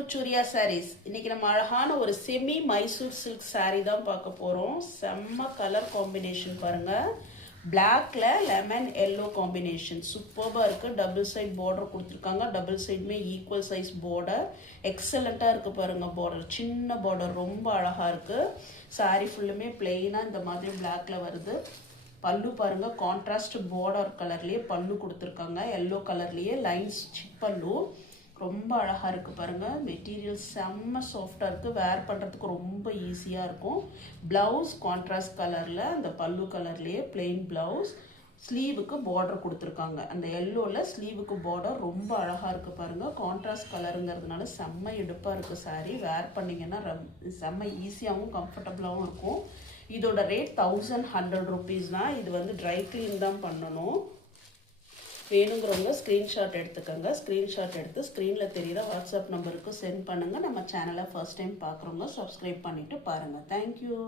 To Surya saris. இன்னைக்கு நம்ம அழகான ஒரு செமி மைசூர் சில்க் saree தான் பார்க்க போகிறோம். செம்ம கலர் காம்பினேஷன் பாருங்க. பிளாக்ல லெமன் எல்லோ காம்பினேஷன் சூப்பராக இருக்குது. டபுள் சைட் பார்டர் கொடுத்துருக்காங்க. டபுள் சைடுமே ஈக்குவல் சைஸ் பார்டர். எக்ஸலண்ட்டாக இருக்குது பாருங்கள். பார்டர் சின்ன பார்டர் ரொம்ப அழகாக இருக்குது. saree ஃபுல்லுமே பிளெயினாக இந்த மாதிரி பிளாக்ல வருது. பல்லு பாருங்க, கான்ட்ராஸ்ட் பார்டர் கலர்லேயே பல்லு கொடுத்துருக்காங்க. எல்லோ கலர்லேயே லைன்ஸ் பல்லு ரொம்ப அழகாக இருக்குது பாருங்கள். மெட்டீரியல் செம்ம சாஃப்டாக இருக்குது. வேர் பண்ணுறதுக்கு ரொம்ப ஈஸியாக இருக்கும். ப்ளவுஸ் கான்ட்ராஸ்ட் கலரில் அந்த பல்லு கலர்லேயே பிளெயின் ப்ளவுஸ். ஸ்லீவுக்கு பார்டர் கொடுத்துருக்காங்க. அந்த எல்லோவில் ஸ்லீவுக்கு பார்டர் ரொம்ப அழகாக இருக்குது பாருங்கள். கான்ட்ராஸ்ட் கலருங்கிறதுனால செம்ம எடுப்பாக இருக்குது சாரீ. வேர் பண்ணிங்கன்னா செம்ம ஈஸியாகவும் கம்ஃபர்டபுளாகவும் இருக்கும். இதோட ரேட் 1100 rupees தான். இது வந்து ட்ரை க்ளீன் தான் பண்ணணும். வேணுங்கிறவங்க ஸ்க்ரீன்ஷாட் எடுத்துக்கோங்க. ஸ்க்ரீன்ஷாட் எடுத்து ஸ்க்ரீனில் தெரிகிற வாட்ஸ்அப் நம்பருக்கு சென்ட் பண்ணுங்கள். நம்ம சேனலை ஃபர்ஸ்ட் டைம் பார்க்குறவங்க சப்ஸ்கிரைப் பண்ணிவிட்டு பாருங்கள். தேங்க்யூ.